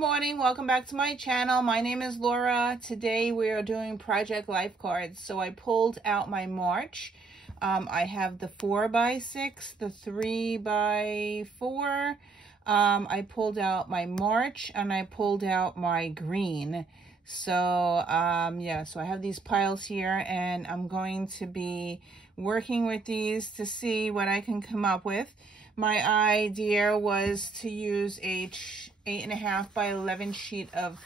morning, welcome back to my channel. My name is Laura. Today we are doing Project Life cards. So I pulled out my March. I have the 4x6, the 3x4. I pulled out my March and I pulled out my green. So yeah, so I have these piles here and I'm going to be working with these to see what I can come up with. My idea was to use a 8.5 by 11 sheet of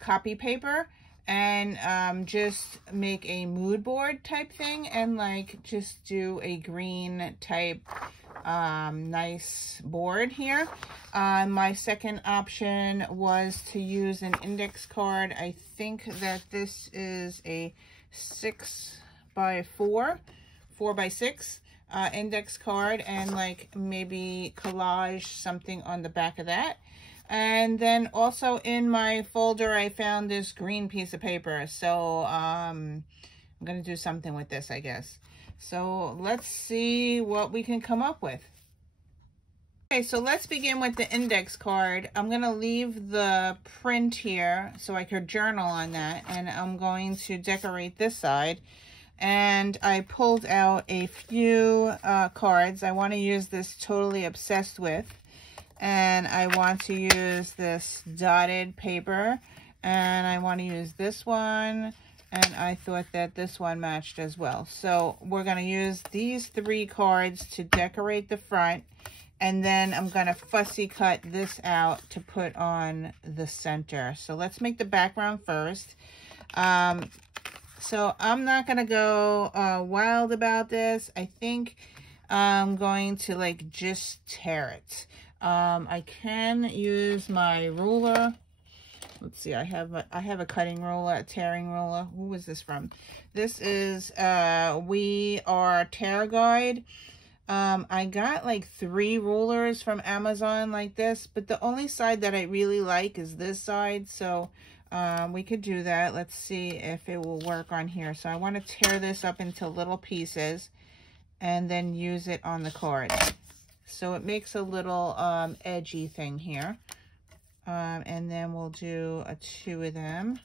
copy paper and just make a mood board type thing and like just do a green type nice board here. My second option was to use an index card. I think that this is a 6x4, 4x6 index card, and like maybe collage something on the back of that. And then also in my folder I found this green piece of paper, so I'm gonna do something with this, I guess. So let's see what we can come up with. Okay, so let's begin with the index card. I'm gonna leave the print here so I could journal on that, and I'm going to decorate this side. And I pulled out a few cards. I want to use this Totally Obsessed With, and I want to use this dotted paper, and I want to use this one, and I thought that this one matched as well. So we're going to use these 3 cards to decorate the front, and then I'm going to fussy cut this out to put on the center. So let's make the background first. So I'm not going to go wild about this. I think I'm going to like just tear it. I can use my ruler. Let's see, I have a cutting ruler, a tearing ruler. Who was this from? This is We Are Tear Guide. I got like 3 rulers from Amazon like this, but the only side that I really like is this side. So we could do that. Let's see if it will work on here. So I want to tear this up into little pieces and then use it on the card. So it makes a little edgy thing here. And then we'll do 2 of them.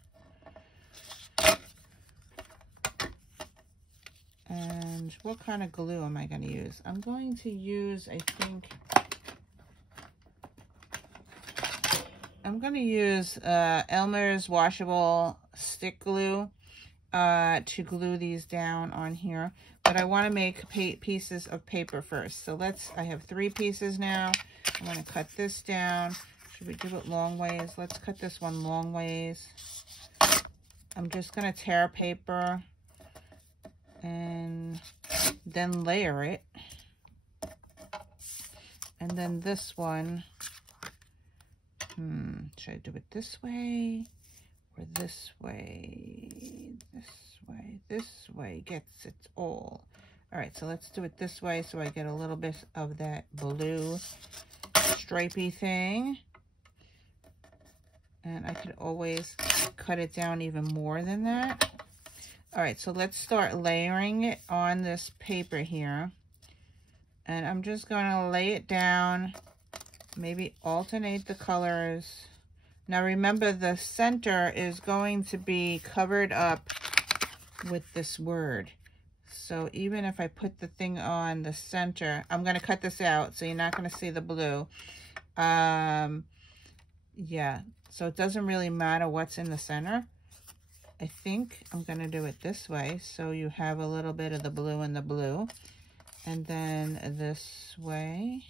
And what kind of glue am I going to use? I'm going to use, I think, I'm going to use Elmer's washable stick glue to glue these down on here. But I want to make pieces of paper first. So I have 3 pieces now. I'm going to cut this down. Should we do it long ways? Let's cut this one long ways. I'm just going to tear paper and then layer it. And then this one, should I do it this way or this way? This way gets it all. All right, so let's do it this way so I get a little bit of that blue stripey thing. And I could always cut it down even more than that. All right, so let's start layering it on this paper here. And I'm just going to lay it down, maybe alternate the colors. Now remember, the center is going to be covered up with this word. So even if I put the thing on the center, I'm going to cut this out so you're not going to see the blue. Yeah, so it doesn't really matter what's in the center. I think I'm going to do it this way so you have a little bit of the blue in the blue. And then this way.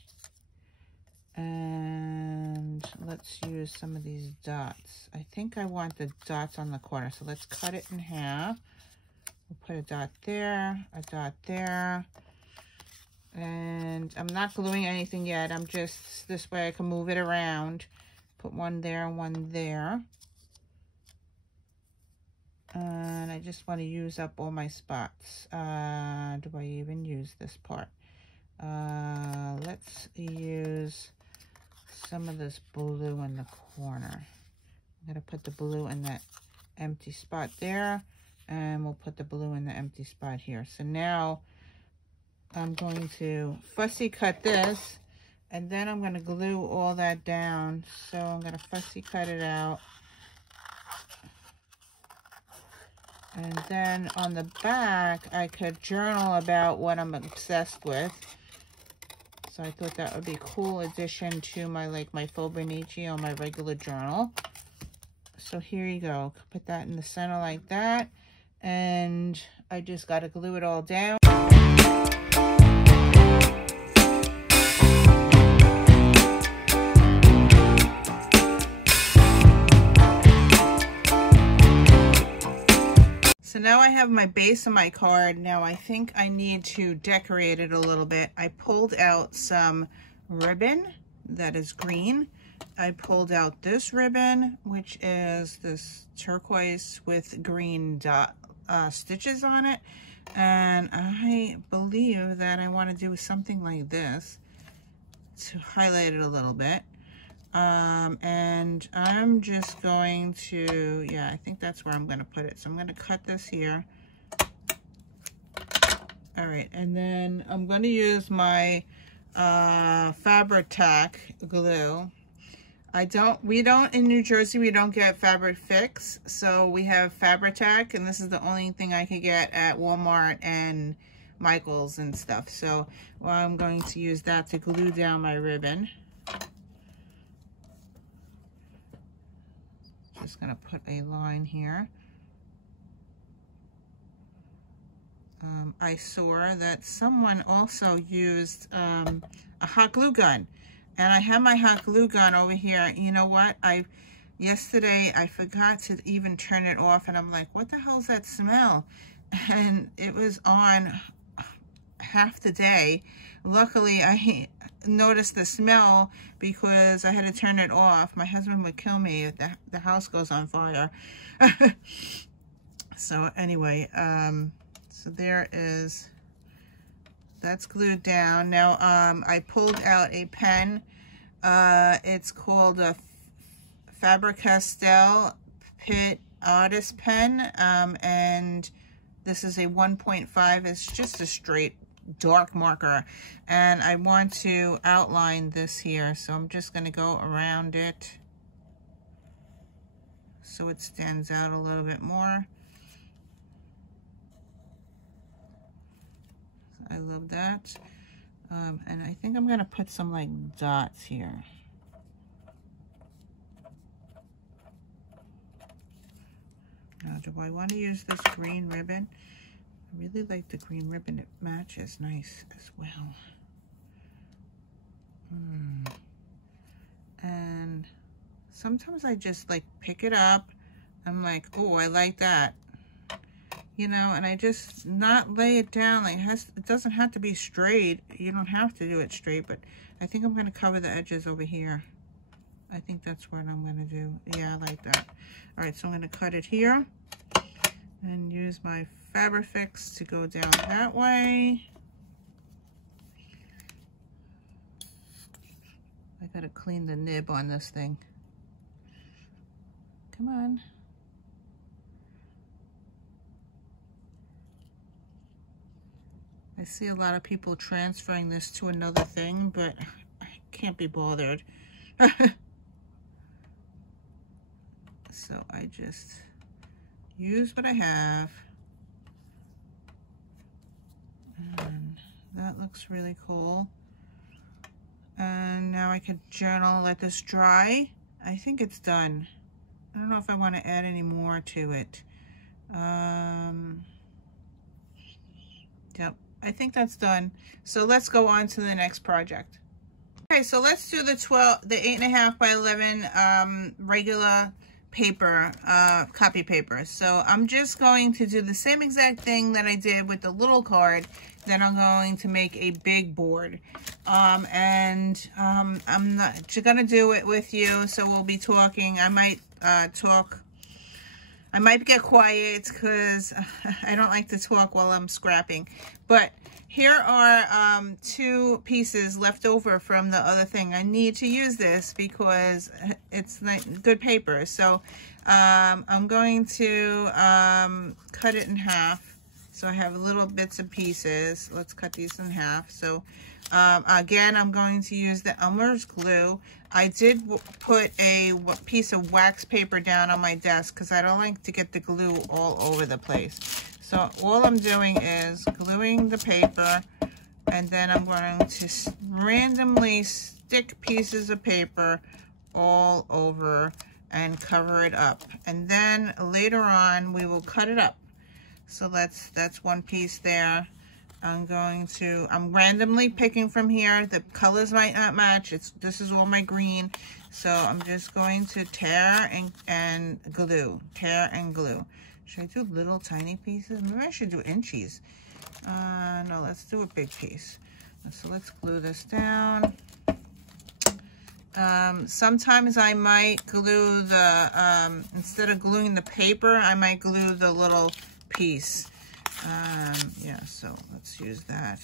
And let's use some of these dots. I think I want the dots on the corner. So let's cut it in half. We'll put a dot there, a dot there. And I'm not gluing anything yet. I'm just, this way I can move it around. Put one there and one there. And I just want to use up all my spots. Do I even use this part? Let's use some of this blue in the corner. I'm going to put the blue in that empty spot there. And we'll put the blue in the empty spot here. So now I'm going to fussy cut this. And then I'm going to glue all that down. So I'm going to fussy cut it out. And then on the back, I could journal about what I'm obsessed with. So I thought that would be a cool addition to my, like, my Fauxbonichi on my regular journal. So here you go. Put that in the center like that. And I just got to glue it all down. So now I have my base of my card. Now I think I need to decorate it a little bit. I pulled out some ribbon that is green. I pulled out this ribbon, which is this turquoise with green dot stitches on it. And I believe that I want to do something like this to highlight it a little bit. And I'm just going to, yeah, I think that's where I'm going to put it. So I'm going to cut this here. All right. And then I'm going to use my, Fabri-Tac glue. We don't in New Jersey, we don't get Fabric-Fix. So we have Fabri-Tac, and this is the only thing I could get at Walmart and Michael's and stuff. So well, I'm going to use that to glue down my ribbon. Just gonna put a line here. I saw that someone also used a hot glue gun, and I have my hot glue gun over here. You know what? Yesterday I forgot to even turn it off, and I'm like, what the hell is that smell? And it was on half the day. Luckily, I noticed the smell because I had to turn it off. My husband would kill me if the house goes on fire. So anyway, so there is, that's glued down. Now, I pulled out a pen. It's called a Faber-Castell Pitt Artist Pen. And this is a 1.5. It's just a straight dark marker, and I want to outline this here, so I'm just going to go around it so it stands out a little bit more. I love that. And I think I'm going to put some like dots here. Now, do I want to use this green ribbon? I really like the green ribbon. It matches nice as well. And sometimes I just like pick it up. I'm like, oh, I like that. You know, and I just not lay it down. Like it doesn't have to be straight. You don't have to do it straight, but I think I'm going to cover the edges over here. I think that's what I'm going to do. Yeah, I like that. All right, so I'm going to cut it here and use my Fabric-Fix to go down that way. I gotta clean the nib on this thing. Come on. I see a lot of people transferring this to another thing, but I can't be bothered. So I just use what I have. And that looks really cool. And now I can journal, let this dry. I think it's done. I don't know if I want to add any more to it. Yep, I think that's done. So let's go on to the next project. Okay, so let's do the 8.5 by 11 regular paper, copy paper. So I'm just going to do the same exact thing that I did with the little card. Then I'm going to make a big board. I'm not gonna do it with you, so we'll be talking. I might I might get quiet because I don't like to talk while I'm scrapping. But here are 2 pieces left over from the other thing. I need to use this because it's like good paper. So I'm going to cut it in half. So I have little bits and pieces. Let's cut these in half. So Again, I'm going to use the Elmer's glue. I did put a piece of wax paper down on my desk because I don't like to get the glue all over the place. So all I'm doing is gluing the paper, and then I'm going to randomly stick pieces of paper all over and cover it up. And then later on, we will cut it up. So that's one piece there. I'm randomly picking from here. The colors might not match. This is all my green. So I'm just going to tear and glue. Tear and glue. Should I do little tiny pieces? Maybe I should do inchies. No, let's do a big piece. So let's glue this down. Sometimes I might glue the, instead of gluing the paper, I might glue the little piece. Yeah, so let's use that.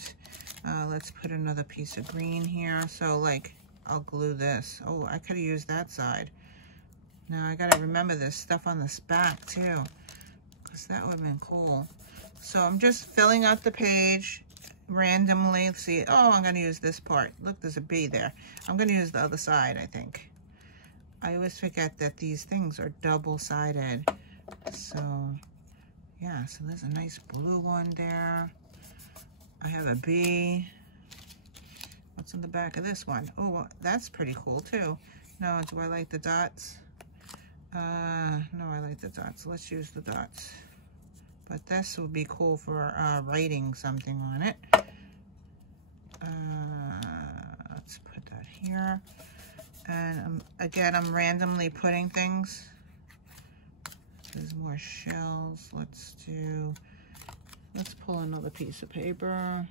Let's put another piece of green here. So like, I'll glue this. Oh, I could have used that side. Now I gotta remember this stuff on this back too, because that would have been cool. So I'm just filling out the page randomly. Let's see, oh, I'm gonna use this part. Look, there's a B there. I'm gonna use the other side, I think. I always forget that these things are double-sided. So yeah, so there's a nice blue one there. I have a B. What's on the back of this one? Oh, that's pretty cool too. No, do I like the dots? No, I like the dots. Let's use the dots. But this would be cool for writing something on it. Let's put that here. And again, I'm randomly putting things. There's more shells. Let's pull another piece of paper.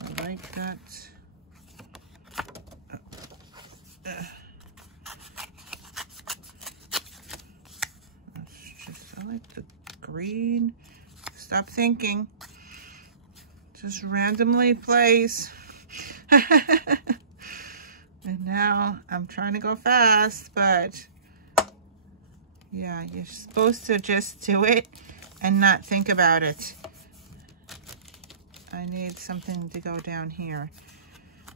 I like that. I like the green. Stop thinking. Just randomly place. And now I'm trying to go fast, but yeah, you're supposed to just do it and not think about it. I need something to go down here.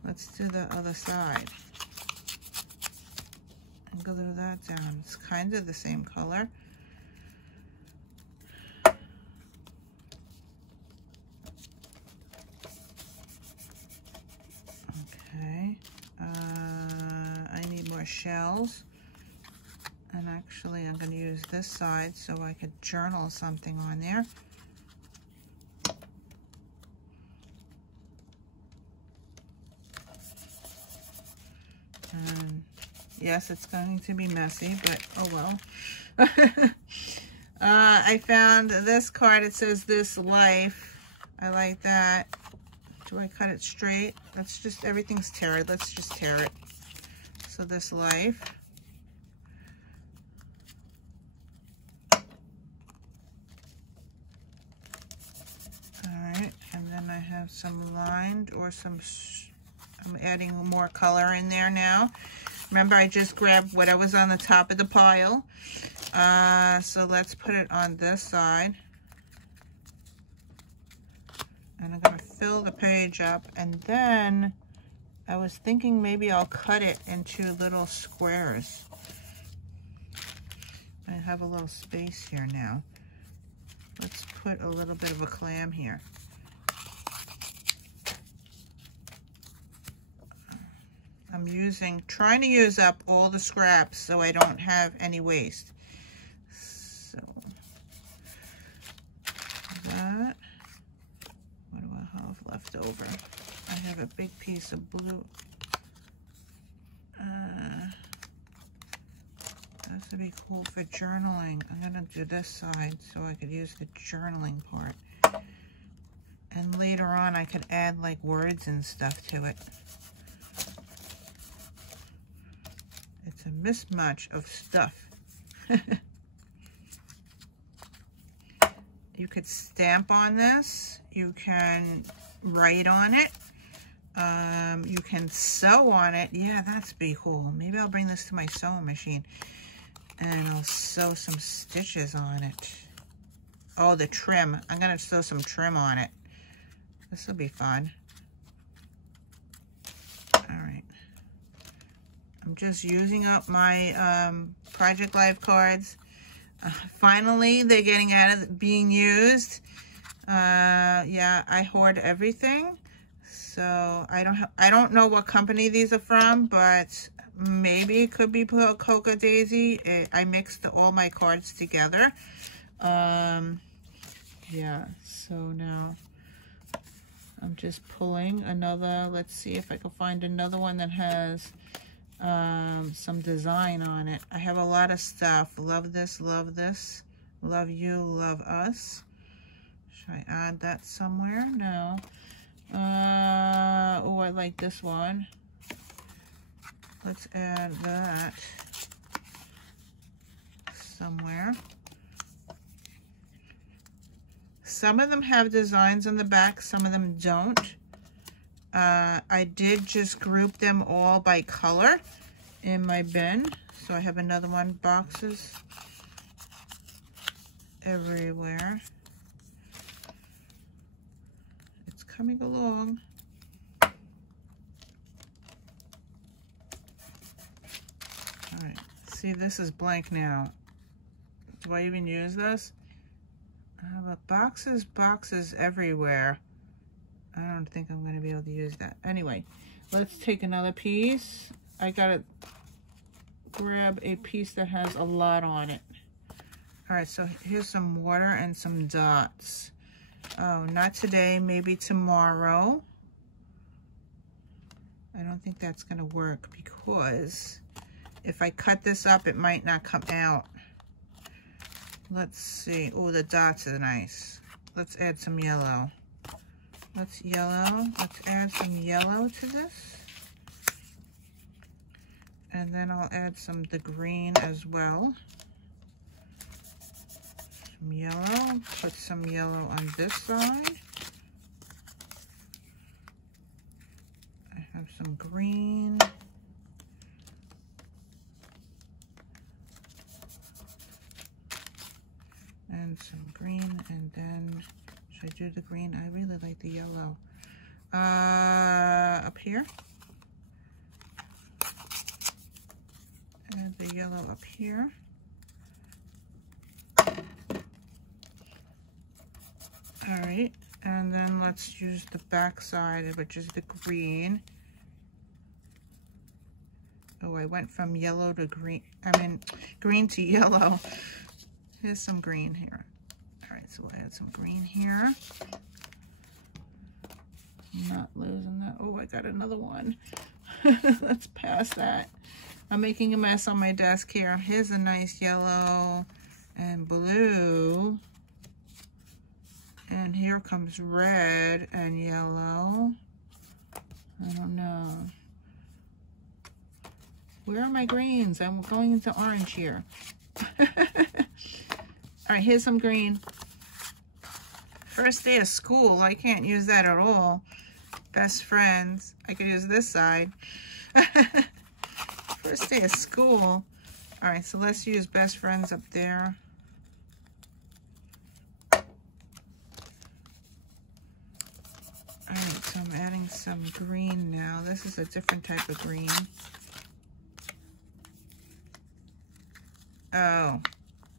Let's do the other side. And glue that down. It's kind of the same color. Okay. I need more shells. And actually, I'm going to use this side so I could journal something on there. Yes, it's going to be messy, but oh well. I found this card. It says "This Life." I like that. Do I cut it straight? That's just, everything's teared. Let's just tear it. So "This Life." Alright, and then I have some lined or some, I'm adding more color in there now. Remember, I just grabbed what was on the top of the pile. So let's put it on this side. And I'm going to fill the page up. And then I was thinking maybe I'll cut it into little squares. I have a little space here now. Let's put a little bit of a clam here. I'm trying to use up all the scraps so I don't have any waste. So that, what do I have left over? I have a big piece of blue. This would be cool for journaling. I'm gonna do this side so I could use the journaling part. And later on I could add like words and stuff to it. It's a mismatch of stuff. You could stamp on this. You can write on it. You can sew on it. Yeah, that's be cool. Maybe I'll bring this to my sewing machine and I'll sew some stitches on it. Oh, the trim. I'm going to sew some trim on it. This will be fun. All right. I'm just using up my Project Life cards. Finally, they're getting out of being used. Yeah, I hoard everything. So I don't know what company these are from, but maybe it could be Polka Daisy. I mixed all my cards together. Yeah, so now I'm just pulling another. Let's see if I can find another one that has some design on it. I have a lot of stuff. Love this, love this. Love you, love us. Should I add that somewhere? No. Oh, I like this one. Let's add that somewhere. Some of them have designs on the back, some of them don't. I did just group them all by color in my bin. So I have another one, boxes everywhere. It's coming along. All right, see, this is blank now. Do I even use this? But boxes everywhere. I don't think I'm going to be able to use that. Anyway, let's take another piece. I got to grab a piece that has a lot on it. All right, so here's some water and some dots. Oh, not today, maybe tomorrow. I don't think that's going to work because if I cut this up, it might not come out. Let's see. Oh, the dots are nice. Let's add some yellow. Let's add some yellow to this. And then I'll add the green as well. Some yellow. Put some yellow on this side. I have some green. And some green, and then should I do the green? I really like the yellow. Up here. And the yellow up here. All right, and then let's use the back side, which is the green. Oh, I went from yellow to green. I mean, green to yellow. Here's some green here. All right, so we'll add some green here. I'm not losing that. Oh, I got another one. Let's pass that. I'm making a mess on my desk here. Here's a nice yellow and blue. And here comes red and yellow. I don't know. Where are my greens? I'm going into orange here. All right, here's some green. First day of school, I can't use that at all. Best friends, I could use this side. First day of school. All right, so let's use best friends up there. All right, so I'm adding some green now. This is a different type of green. Oh,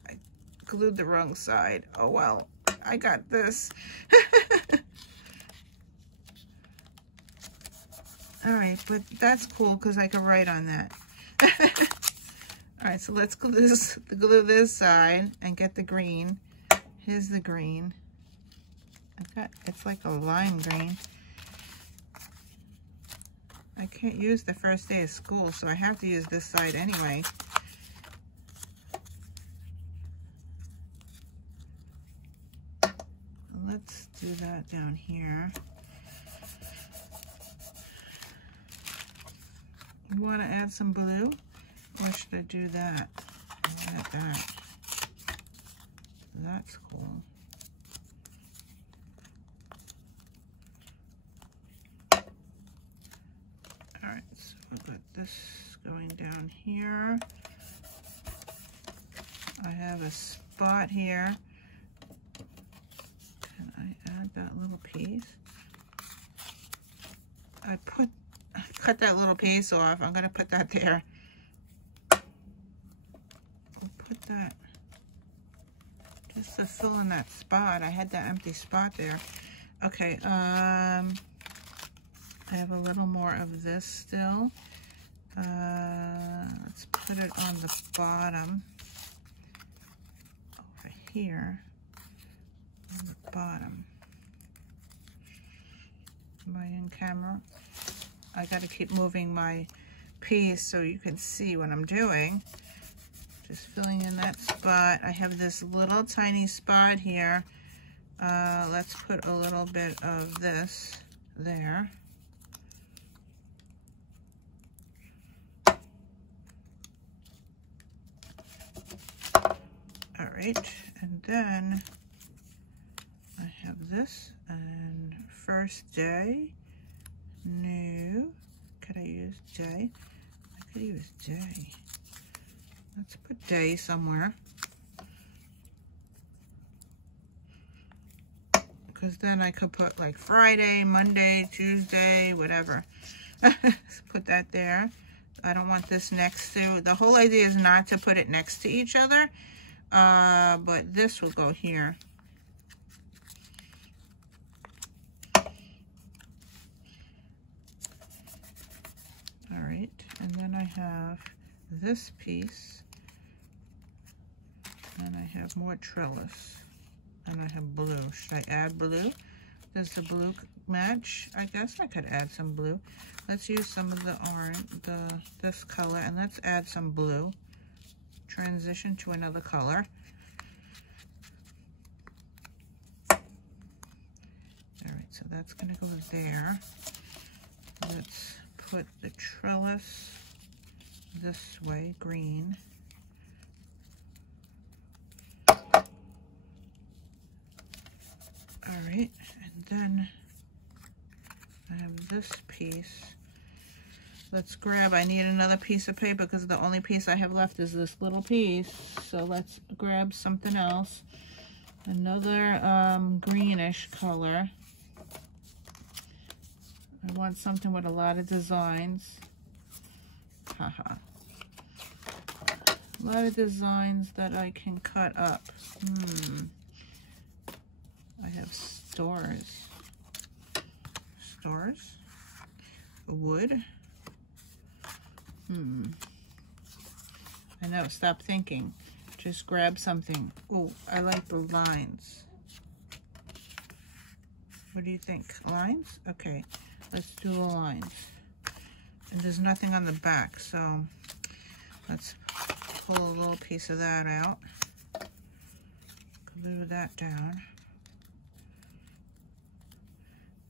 I glued the wrong side. Oh, well, I got this. All right, but that's cool because I can write on that. All right, so let's glue this side and get the green. Here's the green. It's like a lime green. I can't use the first day of school, so I have to use this side anyway. Let's do that down here. You want to add some blue? Or should I do that? I'll add that. That's cool. Alright, so I've got this going down here. I have a spot here that little piece. I cut that little piece off. I'm going to put that there. I'll put that just to fill in that spot. I had that empty spot there. Okay, I have a little more of this still. Let's put it on the bottom over here. On the bottom. Am I in camera? I got to keep moving my piece so you can see what I'm doing. Just filling in that spot. I have this little tiny spot here. Let's put a little bit of this there. All right, and then I have this, and first day, new. Could I use day? I could use day. Let's put day somewhere. Because then I could put like Friday, Monday, Tuesday, whatever. Put that there. I don't want this next to. The whole idea is not to put it next to each other. But this will go here. All right, and then I have this piece, and I have more trellis, and I have blue. Should I add blue? Does the blue match? I guess I could add some blue. Let's use some of the orange, this color, and let's add some blue. Transition to another color. All right, so that's gonna go there. Let's put the trellis this way, green. All right, and then I have this piece. Let's grab, I need another piece of paper because the only piece I have left is this little piece. So let's grab something else. Another greenish color. I want something with a lot of designs. Haha. A lot of designs that I can cut up. I have stars. Stars? Wood? I know, stop thinking. Just grab something. Oh, I like the lines. What do you think? Lines? Okay, let's do the lines. And there's nothing on the back, so let's pull a little piece of that out. Glue that down.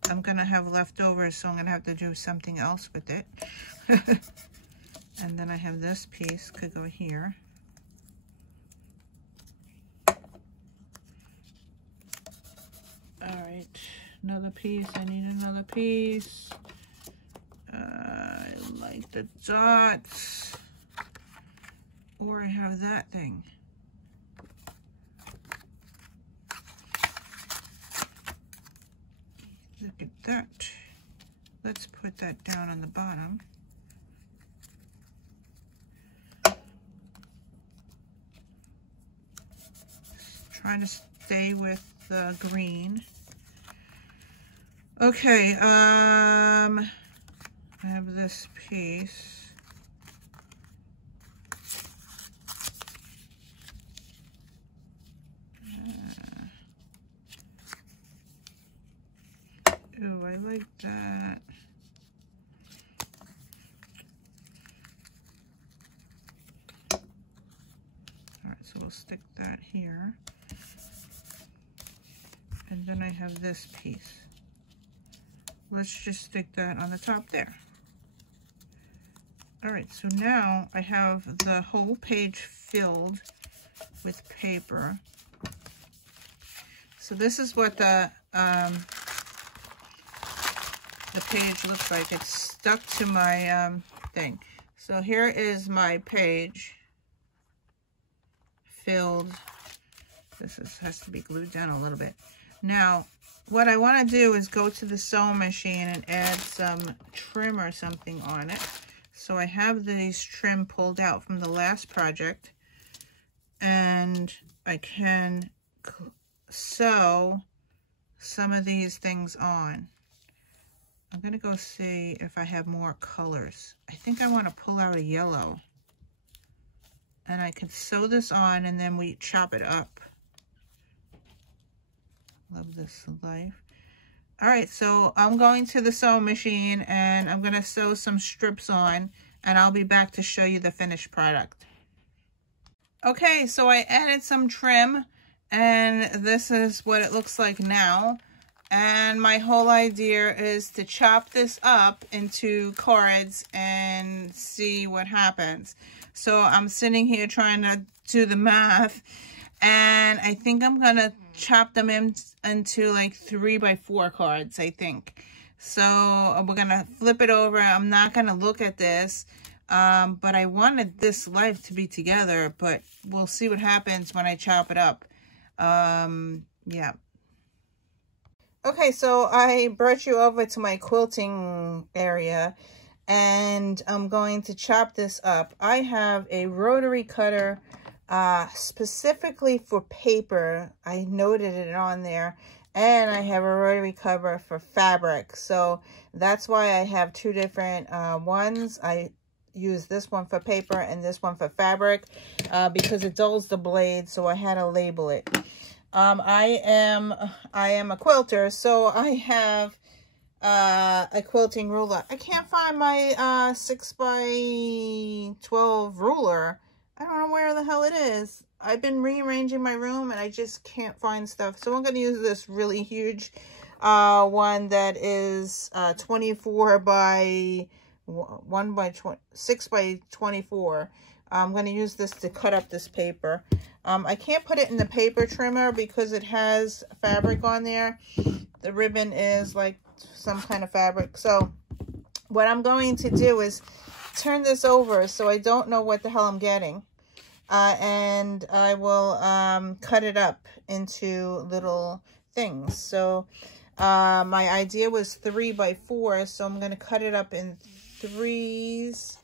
I'm gonna have leftovers, so I'm gonna have to do something else with it. And then I have this piece, could go here. All right, another piece, I need another piece. I like the dots. Or I have that thing. Look at that. Let's put that down on the bottom. Trying to stay with the green. Okay, I have this piece. Oh, I like that. All right, so we'll stick that here. And then I have this piece. Let's just stick that on the top there. All right, so now I have the whole page filled with paper. So this is what the page looks like. It's stuck to my thing. So here is my page filled. This has to be glued down a little bit. Now, what I want to do is go to the sewing machine and add some trim or something on it. So I have these trim pulled out from the last project, and I can sew some of these things on. I'm going to go see if I have more colors. I think I want to pull out a yellow. And I can sew this on and then we chop it up. Love this life. All right, so I'm going to the sewing machine and I'm going to sew some strips on, and I'll be back to show you the finished product. Okay, so I added some trim, and this is what it looks like now. And my whole idea is to chop this up into cards and see what happens. So I'm sitting here trying to do the math, and I think I'm going to chop them into like 3x4 cards, I think. So we're going to flip it over. I'm not going to look at this, but I wanted this life to be together, but we'll see what happens when I chop it up. Yeah. Okay, so I brought you over to my quilting area, and I'm going to chop this up. I have a rotary cutter specifically for paper. I noted it on there. And I have a rotary cutter for fabric. So that's why I have two different ones. I use this one for paper and this one for fabric because it dulls the blade, so I had to label it. I am a quilter, so I have a quilting ruler. I can't find my 6x12 ruler. I don't know where the hell it is. I've been rearranging my room and I just can't find stuff. So I'm going to use this really huge one that is 24 by 6 by 24. I'm going to use this to cut up this paper. I can't put it in the paper trimmer because it has fabric on there. The ribbon is like some kind of fabric. So what I'm going to do is turn this over so I don't know what the hell I'm getting. And I will cut it up into little things. So my idea was 3x4, so I'm going to cut it up in 3s.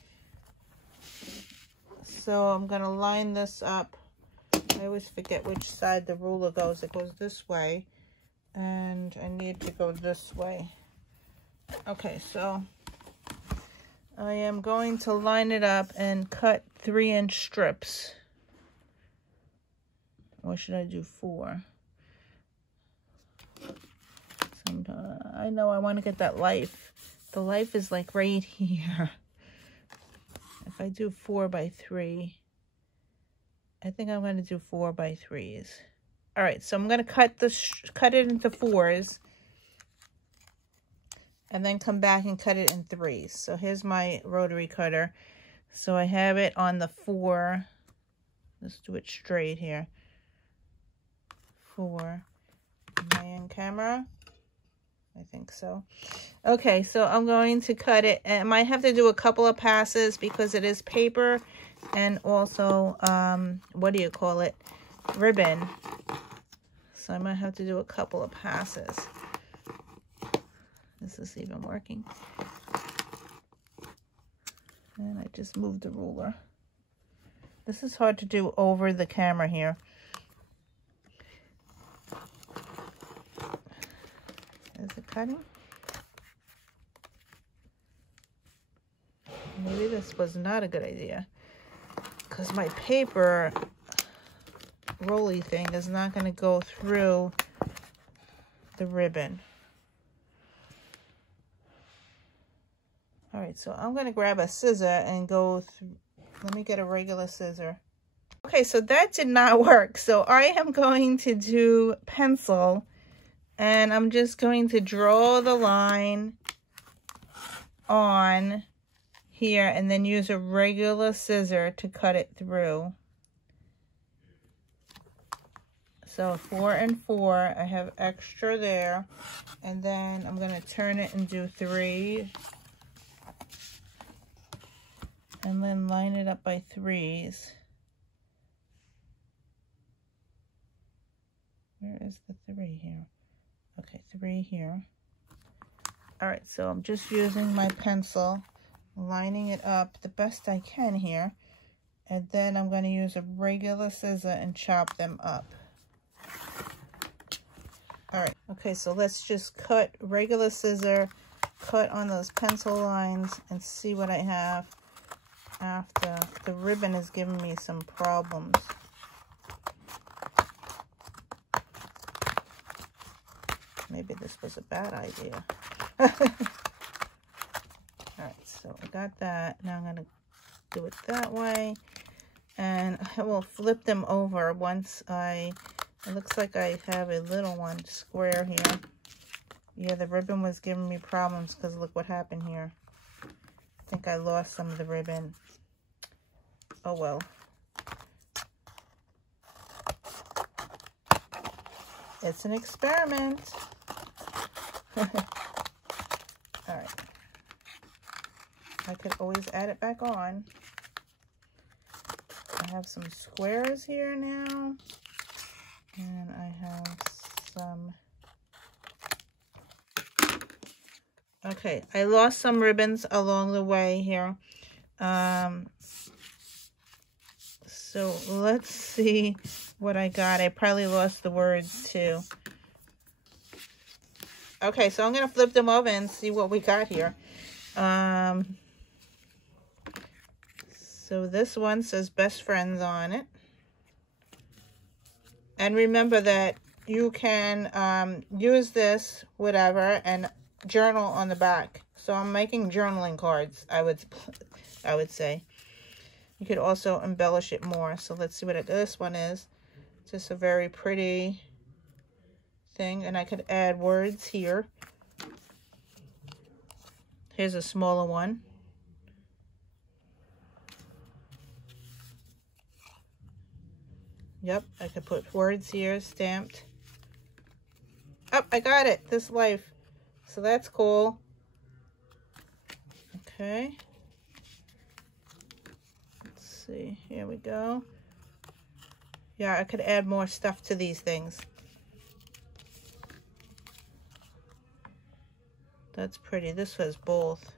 So I'm going to line this up. I always forget which side the ruler goes. It goes this way, and I need to go this way. Okay, so I am going to line it up and cut 3-inch strips. Or should I do 4? I know I want to get that life. The life is like right here. If I do 4x3, I think I'm going to do 4x3s. All right, so I'm going to cut it into 4s. And then come back and cut it in 3s. So here's my rotary cutter. So I have it on the 4. Let's do it straight here. 4. Am I in camera? I think so. Okay, so I'm going to cut it. And I might have to do a couple of passes because it is paper and also, what do you call it? Ribbon. So I might have to do a couple of passes. This is even working. And I just moved the ruler. This is hard to do over the camera here. Is it cutting? Maybe this was not a good idea, because my paper rolly thing is not going to go through the ribbon. All right, so I'm going to grab a scissor and go through. Let me get a regular scissor. Okay, so that did not work. So I am going to do pencil, and I'm just going to draw the line on here and then use a regular scissor to cut it through. So 4 and 4, I have extra there, and then I'm going to turn it and do 3. And then line it up by 3s. Where is the 3 here? Okay, 3 here. All right, so I'm just using my pencil, lining it up the best I can here. And then I'm going to use a regular scissor and chop them up. All right, okay, so let's just cut regular scissor, cut on those pencil lines and see what I have after. The ribbon is giving me some problems. Maybe this was a bad idea. All right, so I got that. Now I'm going to do it that way. And I will flip them over once it looks like I have a little one square here. Yeah, the ribbon was giving me problems because look what happened here. I think I lost some of the ribbon. Oh well. It's an experiment. All right. I could always add it back on. I have some squares here now. And I have some... Okay, I lost some ribbons along the way here. So let's see what I got. I probably lost the words too. Okay, so I'm going to flip them over and see what we got here. So this one says best friends on it. And remember that you can use this, whatever, and journal on the back. So I'm making journaling cards, I would say. You could also embellish it more. So let's see what this one is. Just a very pretty thing. And I could add words here. Here's a smaller one. Yep, I could put words here, stamped. Oh, I got it, This Life. So that's cool. Okay. Let's see, here we go. Yeah, I could add more stuff to these things. That's pretty. This has both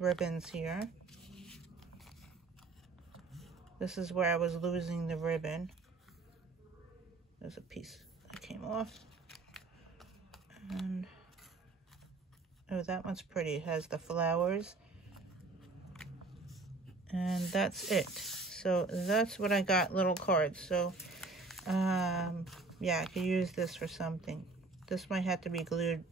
ribbons here. This is where I was losing the ribbon. There's a piece that came off. And oh, that one's pretty. It has the flowers. And that's it. So that's what I got, little cards. So yeah, I could use this for something. This might have to be glued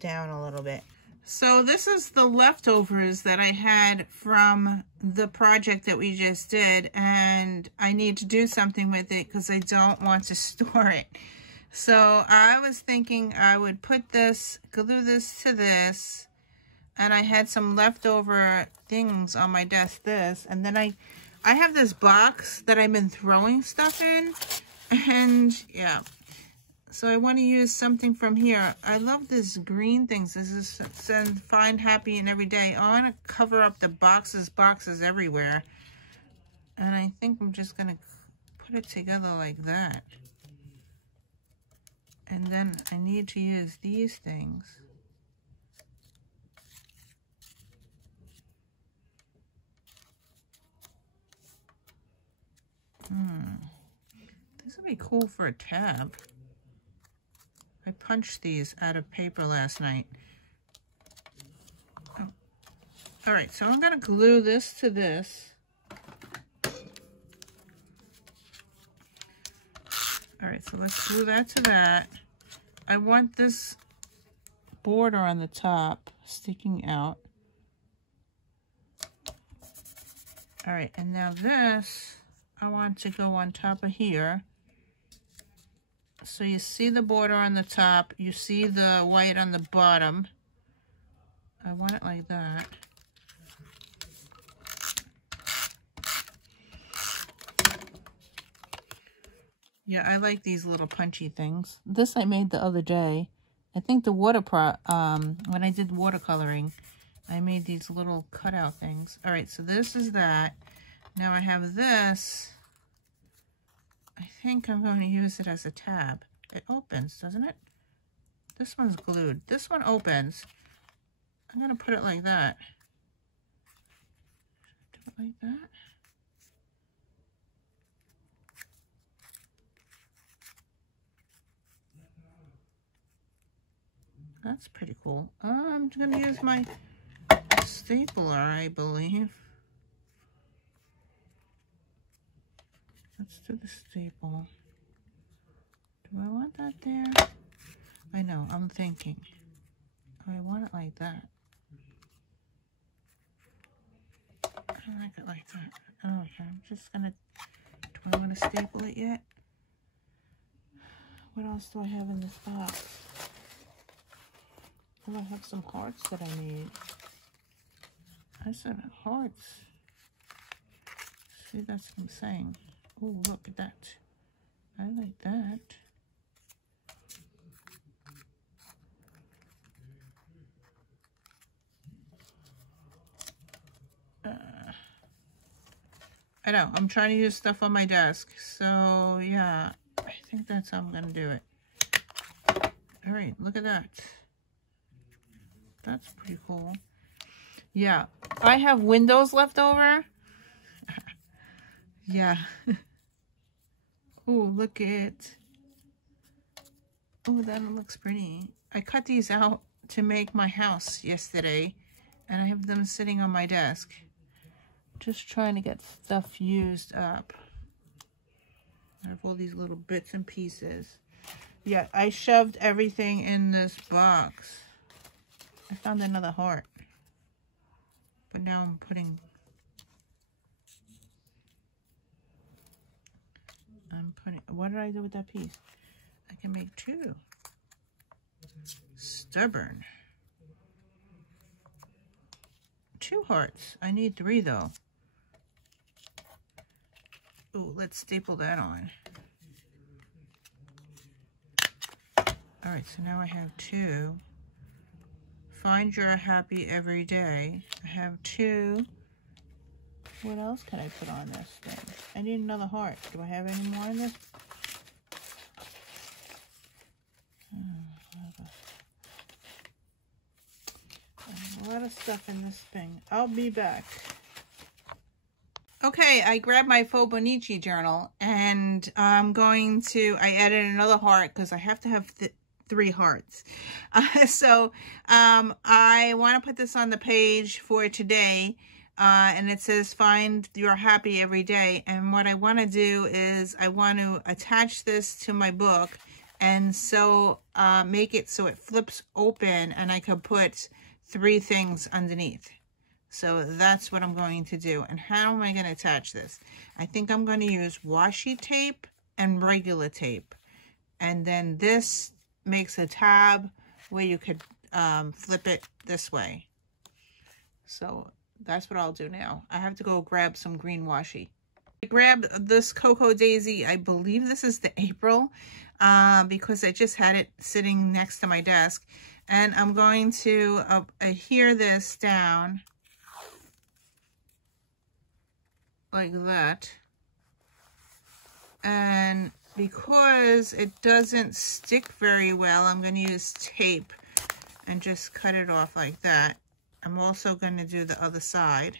down a little bit. So this is the leftovers that I had from the project that we just did, and I need to do something with it because I don't want to store it. So I was thinking I would put this, glue this to this, and I had some leftover things on my desk, and then I have this box that I've been throwing stuff in, and yeah. So I want to use something from here. I love this green things. This is says find happy in every day. I want to cover up the boxes everywhere. And I think I'm just going to put it together like that. And then I need to use these things. This would be cool for a tab. I punched these out of paper last night. Oh. All right, so I'm going to glue this to this. All right, so let's glue that to that. I want this border on the top sticking out. All right, and now this, I want to go on top of here. So you see the border on the top, you see the white on the bottom. I want it like that. Yeah, I like these little punchy things. This I made the other day. I think the when I did watercoloring, I made these little cutout things. All right, so this is that. Now I have this. I think I'm going to use it as a tab. It opens, doesn't it? This one's glued. This one opens. I'm going to put it like that. Do it like that. That's pretty cool. I'm going to use my stapler, I believe. Let's do the staple. Do I want that there? I know, I'm thinking. I want it like that. I like it like that. Oh, I'm just gonna, do I want to staple it yet? What else do I have in this box? Oh, I have some hearts that I need. I said hearts. See, that's what I'm saying. Oh, look at that. I like that. I know, I'm trying to use stuff on my desk. So, yeah, I think that's how I'm going to do it. All right, look at that. That's pretty cool. Yeah, I have windows left over. Yeah. Oh, look at. Oh, that looks pretty. I cut these out to make my house yesterday, and I have them sitting on my desk. Just trying to get stuff used up. I have all these little bits and pieces. Yeah, I shoved everything in this box. I found another heart. But now I'm putting... What did I do with that piece? I can make two. Stubborn. 2 hearts. I need 3 though. Oh, let's staple that on. All right, so now I have 2. Find your happy every day. I have 2. What else can I put on this thing? I need another heart. Do I have any more in this? A lot of stuff in this thing. I'll be back. Okay, I grabbed my Fobonichi journal and I'm going to, I added another heart because I have to have 3 hearts. I want to put this on the page for today. And it says, find your happy every day. And what I want to do is I want to attach this to my book and so make it so it flips open and I could put 3 things underneath. So that's what I'm going to do. And how am I going to attach this? I think I'm going to use washi tape and regular tape. And then this makes a tab where you could flip it this way. So that's what I'll do now. I have to go grab some green washi. I grabbed this Cocoa Daisy. I believe this is the April because I just had it sitting next to my desk. And I'm going to adhere this down like that. And because it doesn't stick very well, I'm going to use tape and just cut it off like that. I'm also going to do the other side.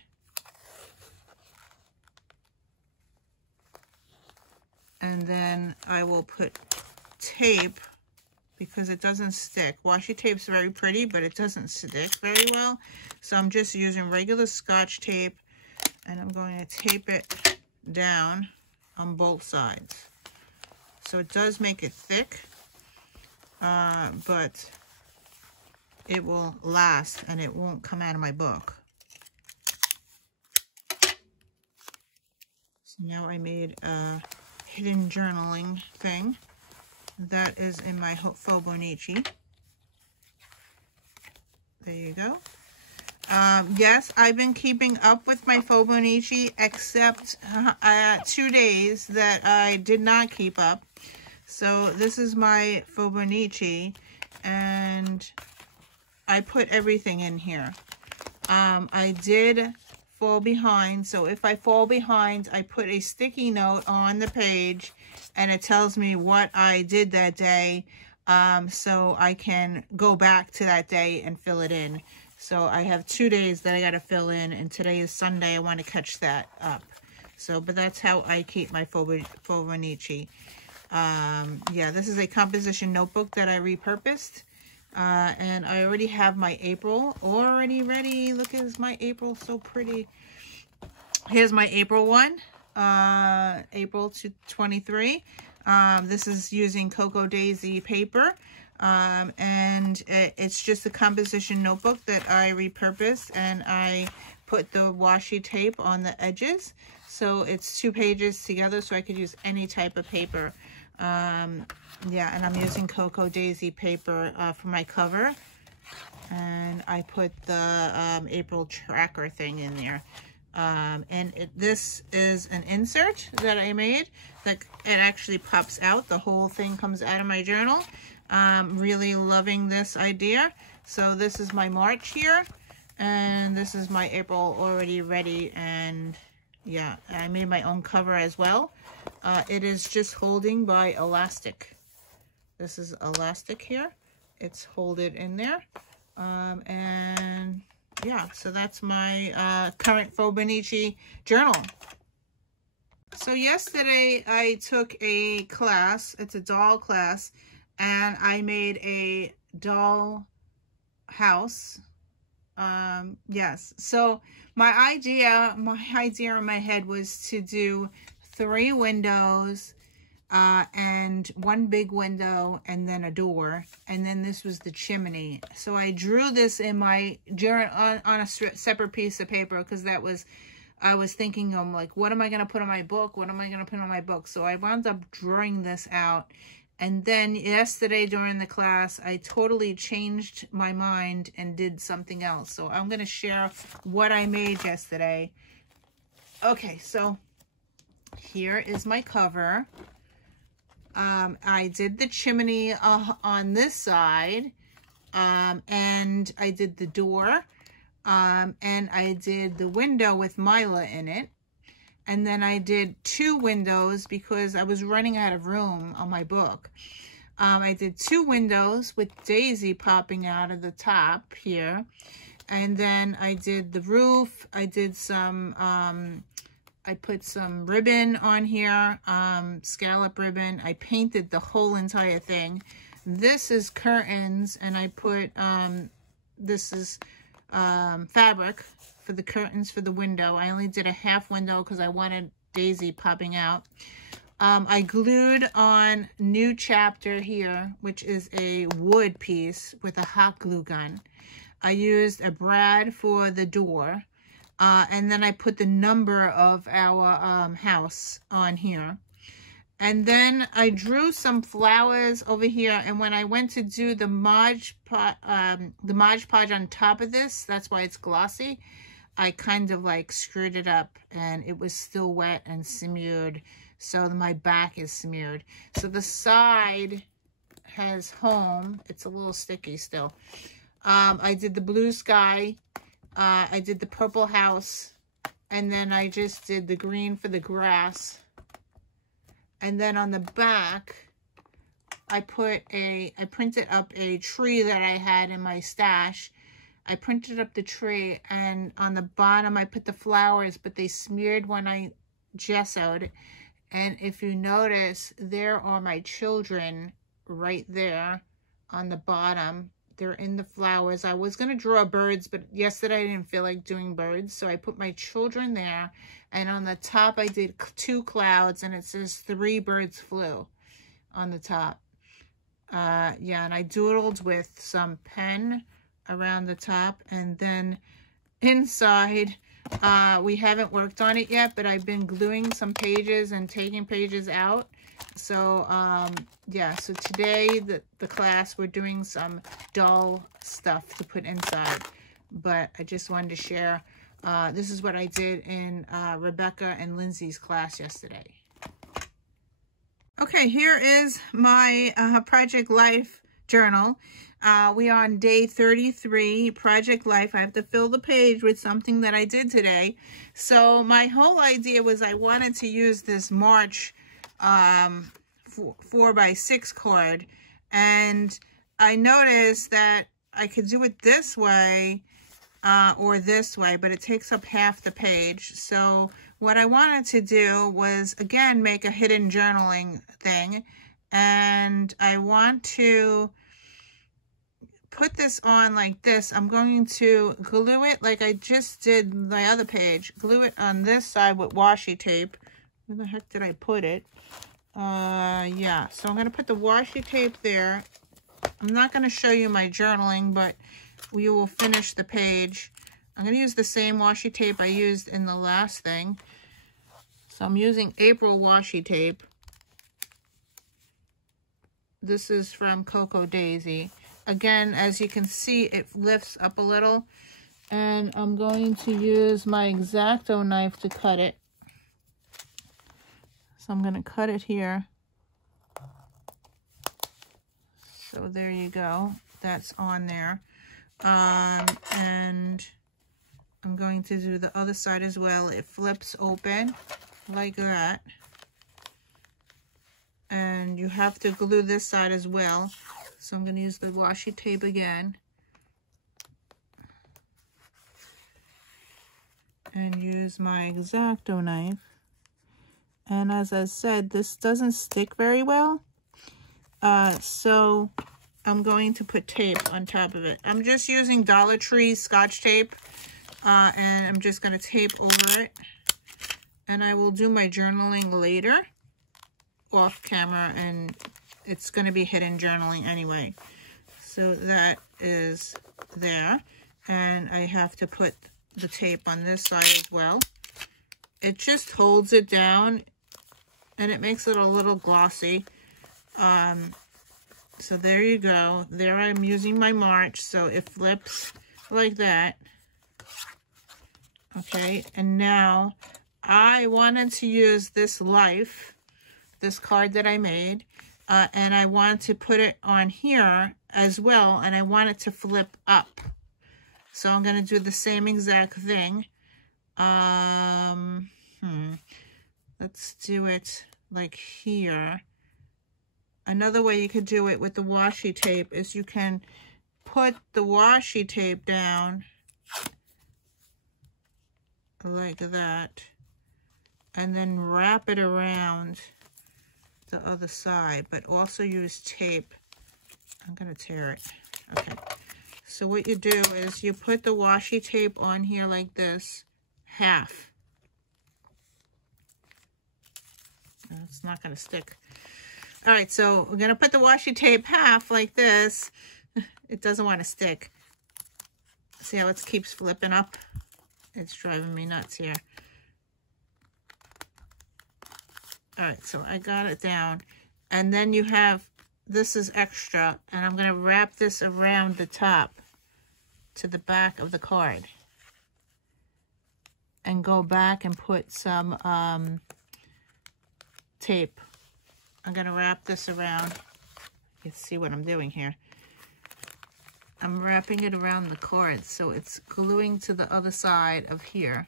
And then I will put tape because it doesn't stick. Washi tape's very pretty, but it doesn't stick very well. So I'm just using regular Scotch tape and I'm going to tape it down on both sides. So it does make it thick, but it will last and it won't come out of my book. So now I made a hidden journaling thing that is in my Fobonichi. There you go. Yes, I've been keeping up with my Fobonichi except 2 days that I did not keep up. So this is my Fobonichi and I put everything in here. I did fall behind, so if I fall behind, I put a sticky note on the page and it tells me what I did that day, so I can go back to that day and fill it in. So I have 2 days that I got to fill in, and today is Sunday. I want to catch that up. So, but that's how I keep my Fauxbonichi. Yeah, this is a composition notebook that I repurposed. And I already have my April already ready. Look at this, my April, so pretty. Here's my April one, April 23. This is using Cocoa Daisy paper. And it's just a composition notebook that I repurposed, and I put the washi tape on the edges. So it's 2 pages together, so I could use any type of paper. Yeah, and I'm using Cocoa Daisy paper for my cover. And I put the April tracker thing in there. And this is an insert that I made that it actually pops out. The whole thing comes out of my journal. Really loving this idea. So this is my March here, and this is my April already ready. And yeah, I made my own cover as well. It is just holding by elastic. This is elastic here. It's folded in there. And yeah, so that's my current Fauxbonichi journal. So yesterday I took a class. It's a doll class, and I made a doll house. Yes, so my idea in my head was to do 3 windows and 1 big window and then a door, and then this was the chimney. So I drew this in my journal on a separate piece of paper, because that was, I was thinking, I'm like, what am I going to put on my book? What am I going to put on my book? So I wound up drawing this out. And then yesterday during the class, I totally changed my mind and did something else. So I'm going to share what I made yesterday. Okay, so here is my cover. I did the chimney on this side, and I did the door, and I did the window with Mila in it. And then I did 2 windows because I was running out of room on my book. I did 2 windows with Daisy popping out of the top here. And then I did the roof. I did some, I put some ribbon on here, scallop ribbon. I painted the whole entire thing. This is curtains, and I put, this is fabric for the curtains for the window. I only did a half window because I wanted Daisy popping out. I glued on New Chapter here, which is a wood piece with a hot glue gun. I used a brad for the door. And then I put the number of our house on here. And then I drew some flowers over here. And when I went to do the Mod Podge on top of this, that's why it's glossy, I kind of like screwed it up, and it was still wet and smeared. So my back is smeared. So the side has home. It's a little sticky still. I did the blue sky. I did the purple house, and then I just did the green for the grass. And then on the back, I printed up a tree that I had in my stash. I printed up the tree, and on the bottom I put the flowers, but they smeared when I gessoed. And if you notice, there are my children right there on the bottom. They're in the flowers. I was going to draw birds, but yesterday I didn't feel like doing birds. So I put my children there. And on the top, I did 2 clouds, and it says 3 birds flew on the top. Yeah, and I doodled with some pen around the top. And then inside, we haven't worked on it yet, but I've been gluing some pages and taking pages out. So, yeah, so today, the class, we're doing some doll stuff to put inside. But I just wanted to share, this is what I did in Rebecca and Lindsay's class yesterday. Okay, here is my Project Life journal. We are on day 33, Project Life. I have to fill the page with something that I did today. So my whole idea was I wanted to use this March 4x6 card, and I noticed that I could do it this way or this way, but it takes up half the page. So what I wanted to do was, again, make a hidden journaling thing, and I want to put this on like this. I'm going to glue it like I just did my other page. Glue it on this side with washi tape. Where the heck did I put it? Yeah, so I'm going to put the washi tape there. I'm not going to show you my journaling, but we will finish the page. I'm going to use the same washi tape I used in the last thing. So I'm using April washi tape. This is from Cocoa Daisy. Again, as you can see, it lifts up a little. And I'm going to use my X-Acto knife to cut it. So I'm going to cut it here. So there you go. That's on there. And I'm going to do the other side as well. It flips open like that. And you have to glue this side as well. So I'm going to use the washi tape again. And use my X-Acto knife. And as I said, this doesn't stick very well. So I'm going to put tape on top of it. I'm just using Dollar Tree Scotch tape. And I'm just going to tape over it. And I will do my journaling later off camera, and it's going to be hidden journaling anyway. So that is there. And I have to put the tape on this side as well. It just holds it down and it makes it a little glossy. So there you go. There I'm using my March, so it flips like that. Okay, and now I wanted to use this Life, this card that I made, and I want to put it on here as well, and I want it to flip up. So I'm going to do the same exact thing. Let's do it like here. Another way you could do it with the washi tape is you can put the washi tape down like that, and then wrap it around the other side, but also use tape. I'm going to tear it. Okay. So what you do is you put the washi tape on here like this, half. It's not going to stick. All right, so we're going to put the washi tape half like this. It doesn't want to stick. See how it keeps flipping up? It's driving me nuts here. All right, so I got it down. And then you have, this is extra, and I'm going to wrap this around the top to the back of the card. And go back and put some tape. I'm going to wrap this around. You can see what I'm doing here. I'm wrapping it around the card, so it's gluing to the other side of here.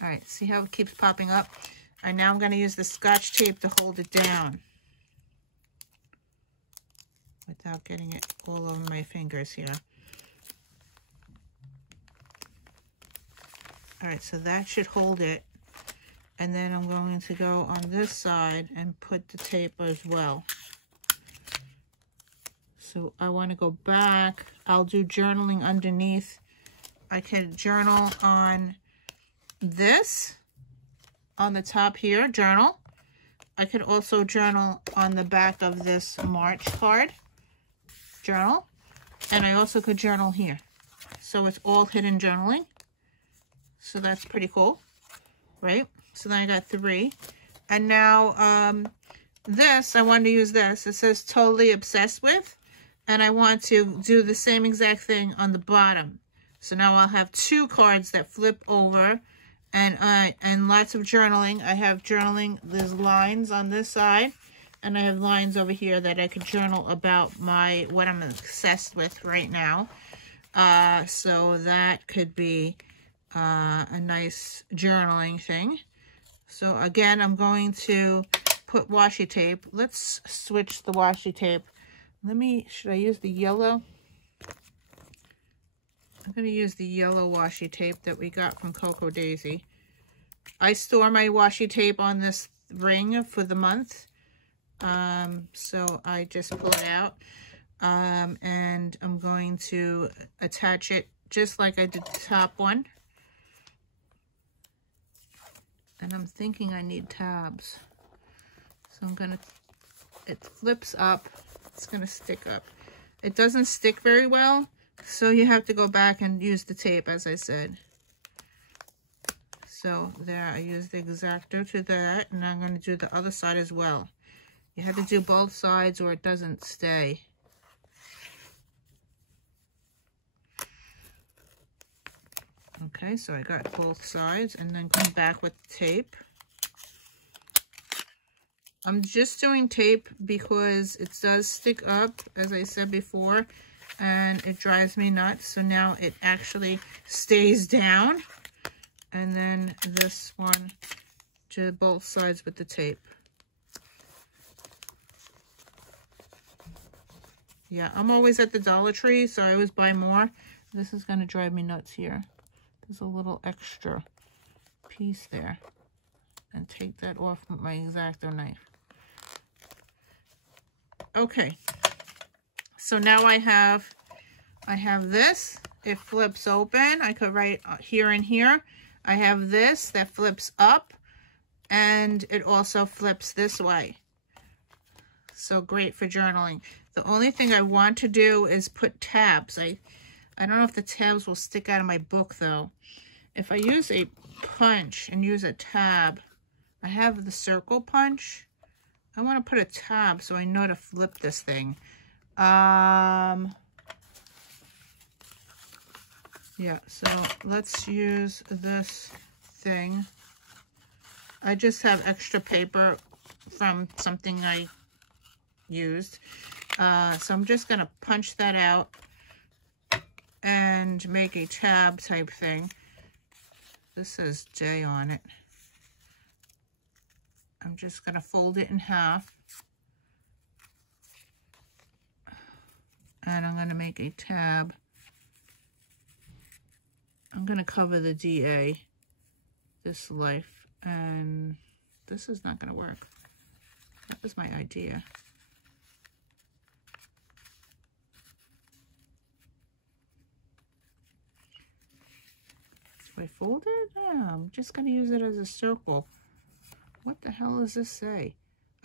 All right, see how it keeps popping up? And now I'm going to use the Scotch tape to hold it down without getting it all over my fingers here. All right, so that should hold it. And then I'm going to go on this side and put the tape as well. So I want to go back. I'll do journaling underneath. I can journal on this, on the top here, journal. I could also journal on the back of this March card, journal. And I also could journal here. So it's all hidden journaling. So that's pretty cool, right? So then I got 3. And now this, I wanted to use this. It says Totally Obsessed With. And I want to do the same exact thing on the bottom. So now I'll have 2 cards that flip over. And lots of journaling. I have journaling, there's lines on this side. And I have lines over here that I could journal about what I'm obsessed with right now. So that could be a nice journaling thing. So again, I'm going to put washi tape. Let's switch the washi tape. Should I use the yellow? I'm going to use the yellow washi tape that we got from Cocoa Daisy. I store my washi tape on this ring for the month. So I just pull it out. And I'm going to attach it just like I did the top one. And I'm thinking I need tabs. So it flips up. It's going to stick up. It doesn't stick very well. So you have to go back and use the tape, as I said. So there, I used the X-Acto to that, and I'm going to do the other side as well. You have to do both sides or it doesn't stay. Okay, so I got both sides, and then come back with the tape. I'm just doing tape because it does stick up, as I said before, and it drives me nuts. So now it actually stays down. And then this one to both sides with the tape. Yeah, I'm always at the Dollar Tree, so I always buy more. This is going to drive me nuts here. There's a little extra piece there. And take that off with my X-Acto knife. Okay. So now I have this. It flips open. I could write here and here. I have this that flips up, and it also flips this way. So great for journaling. The only thing I want to do is put tabs. I don't know if the tabs will stick out of my book, though. If I use a punch and use a tab, I have the circle punch. I want to put a tab so I know to flip this thing. Yeah, so let's use this thing. I just have extra paper from something I used. So I'm just going to punch that out and make a tab type thing. This says J on it. I'm just going to fold it in half. And I'm going to make a tab. I'm going to cover the DA, this life, and this is not going to work. That was my idea. Do I fold it? Yeah, I'm just going to use it as a circle. What the hell does this say?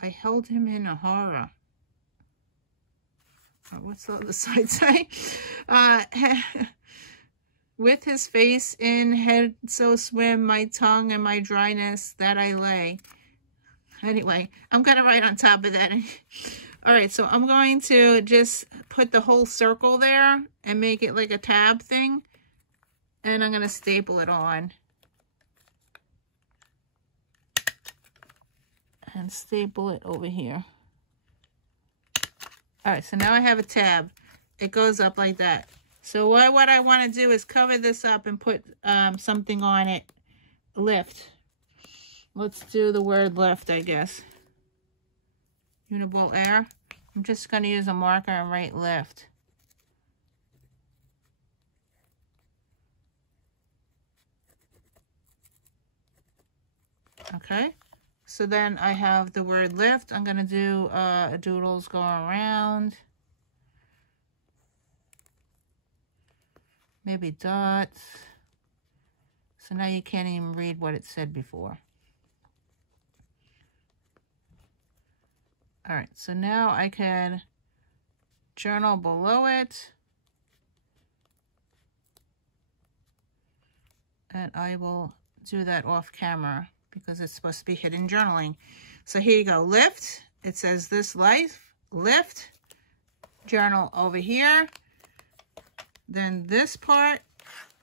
I held him in a horror. What's the other side say? With his face in, head so swim, my tongue and my dryness that I lay. Anyway, I'm going to write on top of that. All right, so I'm going to just put the whole circle there and make it like a tab thing. And I'm going to staple it on. And staple it over here. All right, so now I have a tab. It goes up like that. So what I want to do is cover this up and put something on it. Lift. Let's do the word lift, I guess. Uniball Air. I'm just going to use a marker and write lift. Okay. So then I have the word lift. I'm going to do doodles go around. Maybe dots. So now you can't even read what it said before. All right, so now I can journal below it. And I will do that off camera because it's supposed to be hidden journaling. So here you go, lift. It says this life, lift, journal over here. Then this part,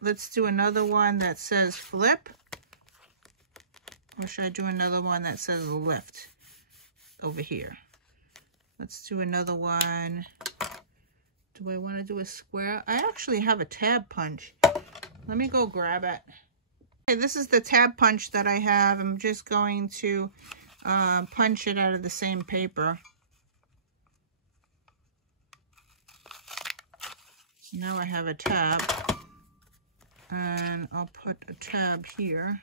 let's do another one that says flip. Or should I do another one that says lift over here? Let's do another one. Do I want to do a square? I actually have a tab punch. Let me go grab it. Okay, this is the tab punch that I have. I'm just going to punch it out of the same paper. Now I have a tab, and I'll put a tab here.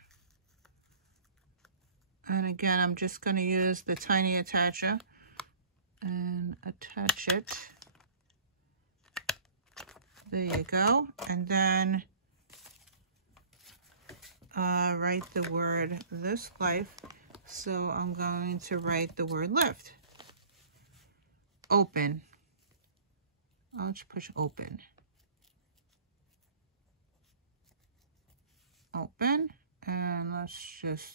And again, I'm just going to use the tiny attacher and attach it. There you go. And then write the word This Life. So I'm going to write the word lift. Open. I'll just push open. Open. And let's just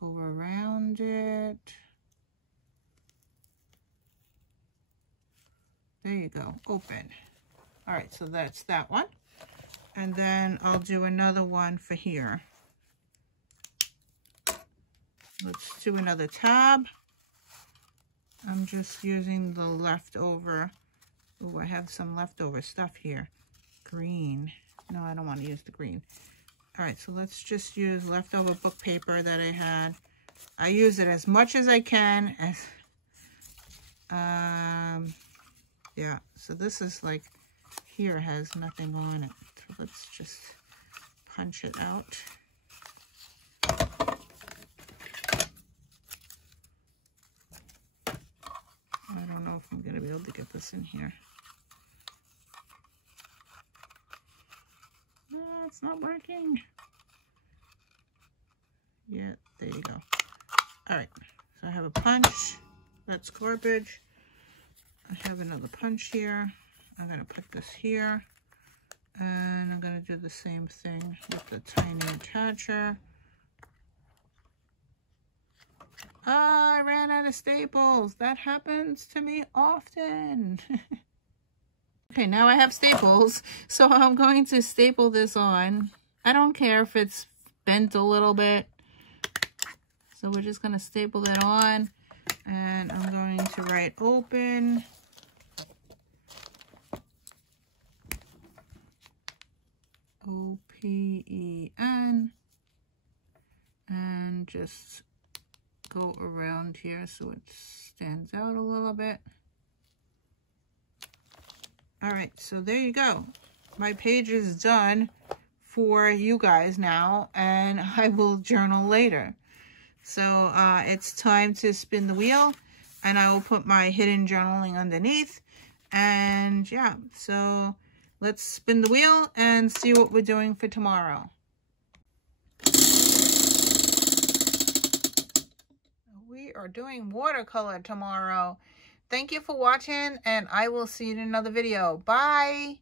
go around it. There you go. Open. All right, so that's that one. And then I'll do another one for here. Let's do another tab. I'm just using the leftover. Oh, I have some leftover stuff here. Green. No, I don't want to use the green. All right, so let's just use leftover book paper that I had. I use it as much as I can. Yeah, so this is like, here has nothing on it. So let's just punch it out. I don't know if I'm going to be able to get this in here. No, it's not working. Yeah, there you go. All right, so I have a punch. That's garbage. I have another punch here. I'm going to put this here. And I'm going to do the same thing with the tiny attacher. I ran out of staples. That happens to me often. Okay, now I have staples. So I'm going to staple this on. I don't care if it's bent a little bit. So we're just going to staple that on. And I'm going to write open. O-P-E-N. And just go around here so it stands out a little bit. All right, so there you go. My page is done for you guys now, and I will journal later. So it's time to spin the wheel, and I will put my hidden journaling underneath. And yeah, so let's spin the wheel and see what we're doing for tomorrow. We are doing watercolor tomorrow. Thank you for watching, and I will see you in another video. Bye!